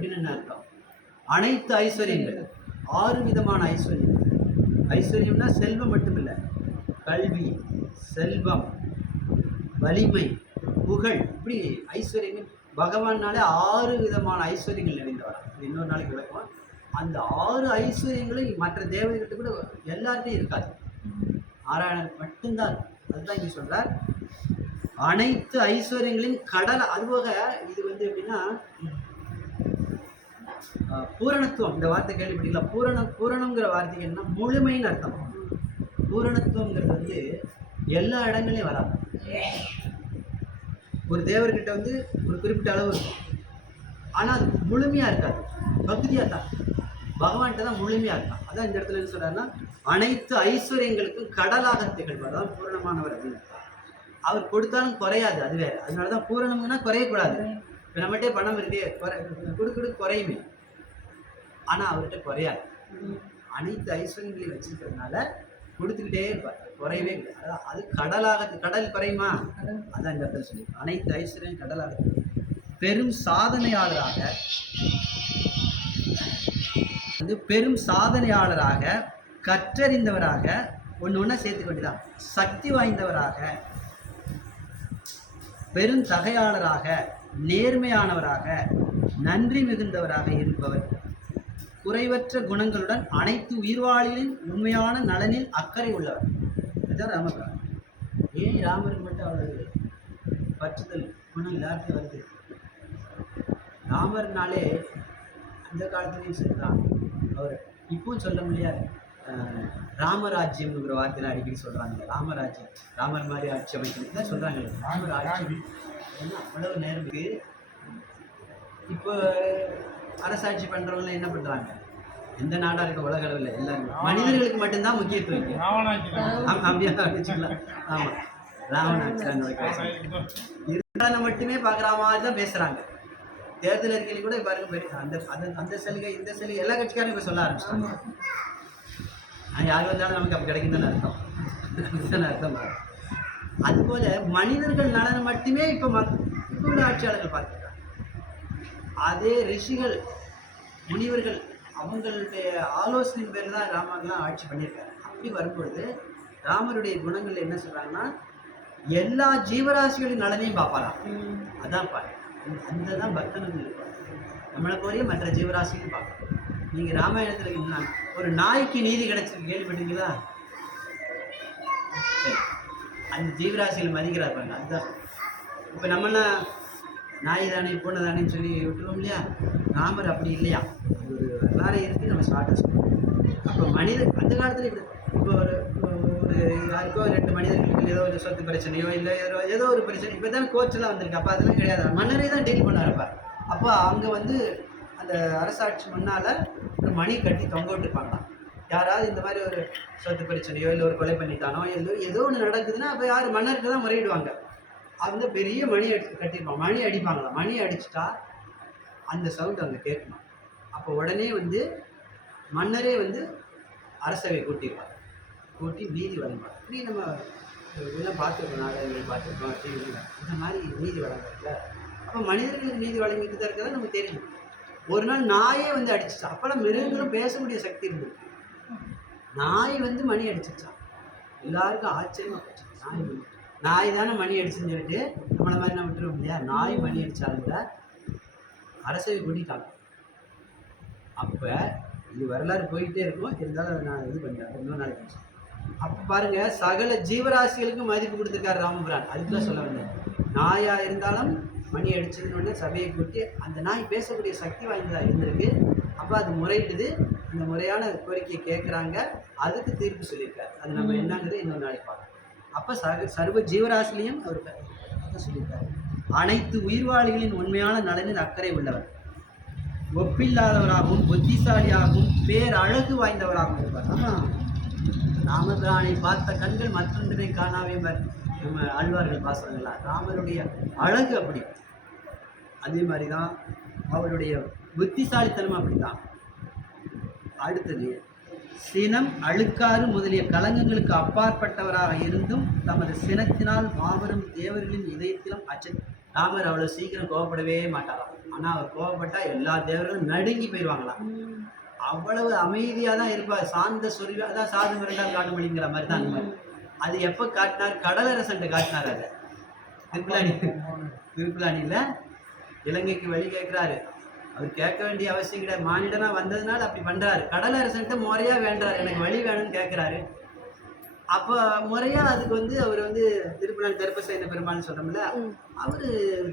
அப்படின்னு என்ன அர்த்தம்? அனைத்து ஐஸ்வர்யங்கள், 6 விதமான ஐஸ்வர்யம். ஐஸ்வர்யம்னா செல்வம் மட்டுமில்லை, கல்வி, செல்வம், வலிமை, புகழ், இப்படி ஐஸ்வர்யங்கள். பகவானாலே 6 விதமான ஐஸ்வர்யங்கள் நிறைந்தவரா. இன்னொரு நாளைக்கு விளக்குவான். அந்த 6 ஐஸ்வர்யங்களும் மற்ற தேவதைகிட்ட கூட எல்லார்ட்டையும் இருக்காது, நாராயணன் மட்டும்தான். அதுதான் இங்கே சொல்றார், அனைத்து ஐஸ்வர்யங்களின் கடல். அதுபோக இது வந்து எப்படின்னா பூரணத்துவம். இந்த வார்த்தை கேள்விப்பட்டீங்களா? பூரணங்கிற வார்த்தைக்கு என்ன முழுமைன்னு அர்த்தம். பூரணத்துவங்கிறது வந்து எல்லா இடங்களையும் வராது. ஒரு தேவர்கிட்ட வந்து ஒரு குறிப்பிட்ட அளவு இருக்கும், ஆனால் அது முழுமையாக இருக்காது, பகுதியாக தான். பகவான்கிட்ட தான் முழுமையாக இருக்கான். அதான் இந்த இடத்துல என்ன சொல்றாருன்னா, அனைத்து ஐஸ்வர்யங்களுக்கும் கடலாக திகழ்வார். அதான் பூரணமானவர் அப்படின்னு. அவர் கொடுத்தாலும் குறையாது, அது வேறு. அதனால தான் பூரணம்னா குறையக்கூடாது. இப்போ நம்மகிட்டே பணம் இருக்கே, கொடுக்குறது குறையுமே, ஆனால் அவர்கிட்ட குறையாது. அனைத்து ஐஸ்வர்யங்களையும் வச்சிருக்கிறதுனால கொடுத்துக்கிட்டே இருப்பார், குறையவே இல்லை. அதான் அது கடலாக. கடல் குறையுமா? அதான் இந்த இடத்துல சொல்லி அனைத்து ஐஸ்வர்யம் கடலாக. பெரும் சாதனையாளராக வந்து பெரும் சாதனையாளராக, கற்றறிந்தவராக, ஒன்று சேர்த்துக்க வேண்டியதான், சக்தி வாய்ந்தவராக, பெருந்தகையாளராக, நேர்மையானவராக, நன்றி மிகுந்தவராக இருப்பவர், குறைவற்ற குணங்களுடன் அனைத்து உயிர்வாழிகளின் உண்மையான நலனில் அக்கறை உள்ளவர். இதுதான் ராமபிரான். ஏன் ராமருக்கு மட்டும் அவ்வளவு பற்றுதல் குணம் எல்லாத்தையும் வருது? ராமர்னாலே அந்த காலத்துலேயும் சரிதான். அவர் இப்பவும் சொல்ல முடியாது. ராமராஜ்யம்ங்கிற வார்த்தையில அடிக்கடி சொல்கிறாங்க. ராமராஜ்யம், ராமர் மாதிரி ஆட்சி அமைக்கணும் தான் சொல்கிறாங்க. ராமர் ஆட்சி என்ன அவ்வளவு நேரம் இருக்குது. இப்போ அரசாட்சி பண்ணுறவங்க என்ன பண்ணுறாங்க? எந்த நாடாக இருக்க உலக அளவில் எல்லாருமே மனிதர்களுக்கு மட்டும்தான் முக்கியத்துவம் இருக்கு. வச்சுக்கலாம். ஆமாம், ராவணாட்சி இருந்தாலும் மட்டுமே பார்க்குற மாதிரி தான் பேசுகிறாங்க. தேர்தல் அறிக்கையில் கூட பாருங்க, அந்த சலுகை இந்த சலுகை எல்லா கட்சிக்காரும் இப்போ சொல்ல ஆரம்பிச்சிட்டாங்க. யார் வந்தாலும் நமக்கு அப்படி கிடைக்குதுன்னு அர்த்தம். அதுபோல மனிதர்கள் நலனை மட்டுமே இப்போ உள்ள ஆட்சியாளர்கள் பார்த்துருக்காங்க. அதே ரிஷிகள், முனிவர்கள், அவங்களுடைய ஆலோசனையின் பேர் தான் ராமர்லாம் ஆட்சி பண்ணியிருக்காரு. அப்படி வரும்பொழுது ராமருடைய குணங்கள் என்ன சொல்றாங்கன்னா, எல்லா ஜீவராசிகளின் நலனையும் பார்ப்பாராம். அதான் பாரு, அந்த தான் பக்தனுக்கு இருப்பார். நம்மளை போலயே மற்ற ஜீவராசியும் பார்க்கணும். நீங்கள் ராமாயணத்தில் ஒரு நாய்க்கு நீதி கிடைச்சிருக்கு கேள்விப்பட்டீங்களா? அந்த ஜீவராசியில் மதிக்கிறார் பாருங்க. அதுதான் இப்போ நம்மளாம் நாய் தானே பூனை தானேன்னு சொல்லி விட்டுருவோம் இல்லையா? ராமர் அப்படி இல்லையா? ஒரு வரலாறு இருக்குது, நம்ம ஷார்ட்டாக சொல்லுவோம். அப்போ மனிதர் அந்த காலத்தில் இப்படி இப்போ ஒரு யாருக்கோ 2 மனிதர்களுக்கு ஏதோ ஒரு சொத்து பிரச்சனையோ இல்லை ஏதோ ஒரு பிரச்சனை, இப்போ தான் கோர்ட்ஸ்லாம் வந்திருக்கு. அப்போ அதெல்லாம் கிடையாது, மன்னரே தான் டீல் பண்ணாருப்பா. அப்போ அங்கே வந்து அந்த அரசாட்சி முன்னால் ஒரு மணி கட்டி தொங்க விட்டுருப்பாங்களாம். யாராவது இந்த மாதிரி ஒரு சொத்து பிரச்சனையோ இல்லை ஒரு கொலை பண்ணித்தானோ ஏதோ ஒன்று நடக்குதுன்னா அப்போ யார் மன்னர்கிட்ட தான் முறையிடுவாங்க. அந்த பெரிய மணி கட்டியிருப்பாங்க, மணி அடிப்பாங்களாம். மணி அடிச்சுட்டா அந்த சவுண்ட் அங்கே கேட்கணும். அப்போ உடனே வந்து மன்னரே வந்து அரசவை கூட்டிடுவார், கூட்டி நீதி வழங்குவார். இப்படி நம்ம இதெல்லாம் பார்த்துருக்கோம், நாடகங்கள் பார்த்துருக்கோம், டிவியில் இந்த மாதிரி நீதி வழங்கல. அப்போ மனிதர்களுக்கு நீதி வழங்கிட்டு தான் இருக்கிறதா நமக்கு தெரியும். ஒரு நாள் நாயே வந்து அடிச்சிச்சா. அப்போல்லாம் மிருகங்களும் பேசக்கூடிய சக்தி இருந்திருக்கு. நாய் வந்து மணி அடிச்சிச்சான். எல்லாருக்கும் ஆச்சரியமாக போச்சு. நாய் தானே மணி அடிச்சுன்னு சொல்லிட்டு நம்மளை மாதிரி நான் விட்டுருவோம் இல்லையா? நாய் மணி அடித்தாலுங்க அரசவை கூட்டிட்டாங்க. அப்போ இது வரலாறு போயிட்டே இருக்கும். இருந்தாலும் அதை நான் இது பண்ணுறேன், இன்னொரு நாளைக்கு. அப்போ பாருங்கள், சகல ஜீவராசிகளுக்கும் மதிப்பு கொடுத்துருக்காரு ராமபிரான். அதுக்குதான் சொல்ல வந்தேன். நாயாக இருந்தாலும் மணி அடிச்சதுன்னு சபையை கூட்டி அந்த நாய் பேசக்கூடிய சக்தி வாய்ந்ததாக இருந்திருக்கு. அப்போ அது முறையிடுது, இந்த முறையான கோரிக்கையை கேட்குறாங்க, அதுக்கு தீர்ப்பு சொல்லியிருக்காரு. அது நம்ம என்னங்கிறது இன்னொரு நாளைக்கு பார்க்கலாம். அப்போ சர்வ ஜீவராசிலையும் அவர் சொல்லியிருக்காரு. அனைத்து உயிர்வாழிகளின் உண்மையான நலனில் அக்கறை உள்ளவர், ஒப்பில்லாதவராகவும் புத்திசாலியாகவும் பேரழகு வாய்ந்தவராகவும் இருப்பார். ஆமாம், ராமபிரானை பார்த்த கண்கள் மற்றொன்றினை காணாவே நம்ம ஆழ்வார்கள் பாசுறாங்களா? ராமருடைய அழகு அப்படி. அதே மாதிரி தான் அவருடைய புத்திசாலித்தனம் அப்படி தான். அடுத்தது, சினம், அழுக்காறு முதலிய கலங்கங்களுக்கு அப்பாற்பட்டவராக இருந்தும் தமது சினத்தினால் மாபெரும் தேவர்களின் இதயத்திலும் ராமர் அவ்வளோ சீக்கிரம் கோபப்படவே மாட்டாராம். ஆனால் அவர் கோவப்பட்டா எல்லா தேவர்களும் நடுங்கி போயிடுவாங்களாம். அவ்வளவு அமைதியாக தான் இருப்பார். சாந்த சொரிவா அதான் சாது மிரண்டால் காட்டுமணிங்கிற மாதிரி தான் அந்த மாதிரி. அது எப்போ காட்டினார்? கடலரசன்ட்ட காட்டினார். அதை திருப்பிலானியில் இலங்கைக்கு வழி கேட்குறாரு. அவர் கேட்க வேண்டிய அவசியம் கிடையாது. மானிடனாக வந்ததுனால அப்படி பண்ணுறாரு. கடலரசன்ட்ட முறையாக வேண்டாரு, எனக்கு வழி வேணும்னு கேட்குறாரு. அப்போ முறையாக அதுக்கு அவர் திருப்பிலான் கருப்பசேன பெருமாள்னு சொல்கிறோம்ல, அவர்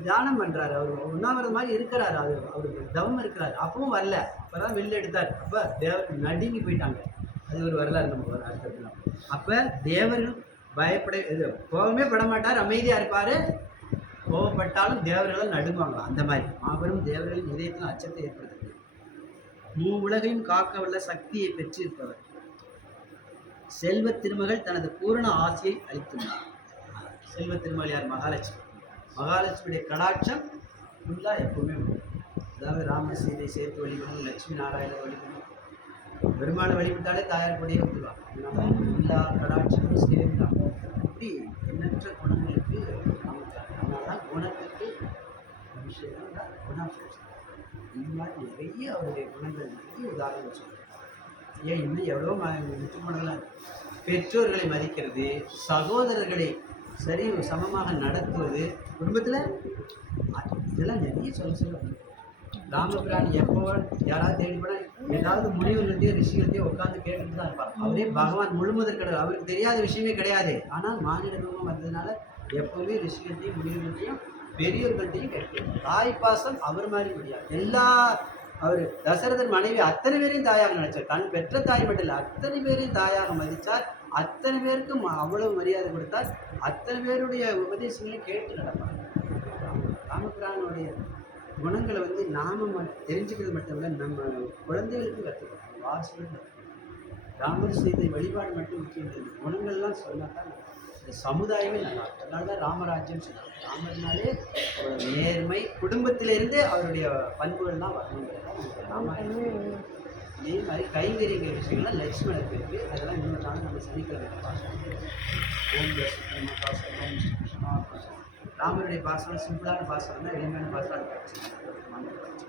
தியானம் பண்ணுறாரு. அவர் உண்ணாவிரதம் மாதிரி இருக்கிறாரு. அவருக்கு தவம் இருக்கிறாரு. அப்பவும் வரல. அப்போ தான் வெளில எடுத்தார். அப்போ தேவர் நடுங்கி போயிட்டாங்க. அது ஒரு வரலாறு நம்ம அடுத்தது. அப்போ தேவர்கள் கோபமே பட மாட்டார், அமைதியாக இருப்பார். கோபப்பட்டாலும் தேவர்களால் நடுங்குவாங்களாம். அந்த மாதிரி மாபெரும் தேவர்களின் இதயத்தில் அச்சத்தை ஏற்படுத்துது. உலகையும் காக்க வல்ல சக்தியை பெற்றிருப்பவர் செல்வ திருமகள் தனது பூரண ஆசையை அளித்துள்ளார். செல்வ திருமகள் யார்? மகாலட்சுமி. மகாலட்சுமியுடைய கடாட்சம் ஃபுல்லாக எப்பவுமே உண்டு. அதாவது ராம சீதை சேர்த்து வழிபடணும், லட்சுமி நாராயணர் வழிபடணும், பெருமாளை வழிபட்டாலே தாயார் கொடியே வந்துடுவாங்க. எல்லா கடாட்சமும் சேர்ந்தான். இப்படி எண்ணற்ற குணங்களுக்கு அமைச்சாங்க. அதனால குணத்துக்கு விஷயம் குணம். இந்த மாதிரி நிறைய அவருடைய குணங்கள் நிறைய உதாரணம் சொல்றாங்க. ஏன் இன்னும் எவ்வளோ முக்கிய குணங்கள்லாம் பெற்றோர்களை மதிக்கிறது, சகோதரர்களை சரி சமமாக நடத்துவது, குடும்பத்தில் இதெல்லாம் நிறைய சொல்ல ராமபிரான் எப்போ யாராவது தேடி போனால் ஏதாவது முனிவர்கள்ட்டையோ ரிஷிகள்ட்டையோ உட்காந்து கேட்டுட்டு தான் இருப்பார். அவரே பகவான் முழுமுதற் கடவுள். அவருக்கு தெரியாத விஷயமே கிடையாது. ஆனால் மானிட ரூபம் வந்ததுனால எப்போவுமே ரிஷிகள்ட்டையும் முனிவர்கள்ட்டையும் பெரியவர்கள்ட்டையும் கேட்கணும். தாய் பாசம் அவர் மாதிரி முடியாது. அவர் தசரதன் மனைவி அத்தனை பேரையும் தாயாக நினைச்சார். தன் பெற்ற தாய் மட்டும் இல்லை, அத்தனை பேரையும் தாயாக மதித்தார். அத்தனை பேருக்கும் அவ்வளவு மரியாதை கொடுத்தார். அத்தனை பேருடைய உபதேசங்களை கேட்டு நடப்பார். ராமபிரானுடைய குணங்களை நாம தெரிஞ்சுக்கிறது மட்டும் இல்லை, நம்ம குழந்தைகளுக்கும் கற்றுக்கணும். வாசலும் ராமர் செய்த வழிபாடு மட்டும் முக்கியம் இல்லை, குணங்கள்லாம் சொன்னாதான் இந்த சமுதாயமே நல்லா இருக்கும். அதனால தான் ராமராஜ்யம் சொன்னாங்க. ராமர்னாலே நேர்மை, குடும்பத்திலிருந்து அவருடைய பண்புகள்லாம் வரணுங்கிறது ராமாயணம். இதே மாதிரி கைங்கரியங்கிற விஷயங்கள்லாம் லட்சுமணருக்கு இருக்குது. அதெல்லாம் இன்னொரு நாள் நம்ம சனிக்கிழமை பாசனம். ராமருடைய பாசனம் சிம்பிளான பாசனம் தான், எளிமையான பாசனம். அது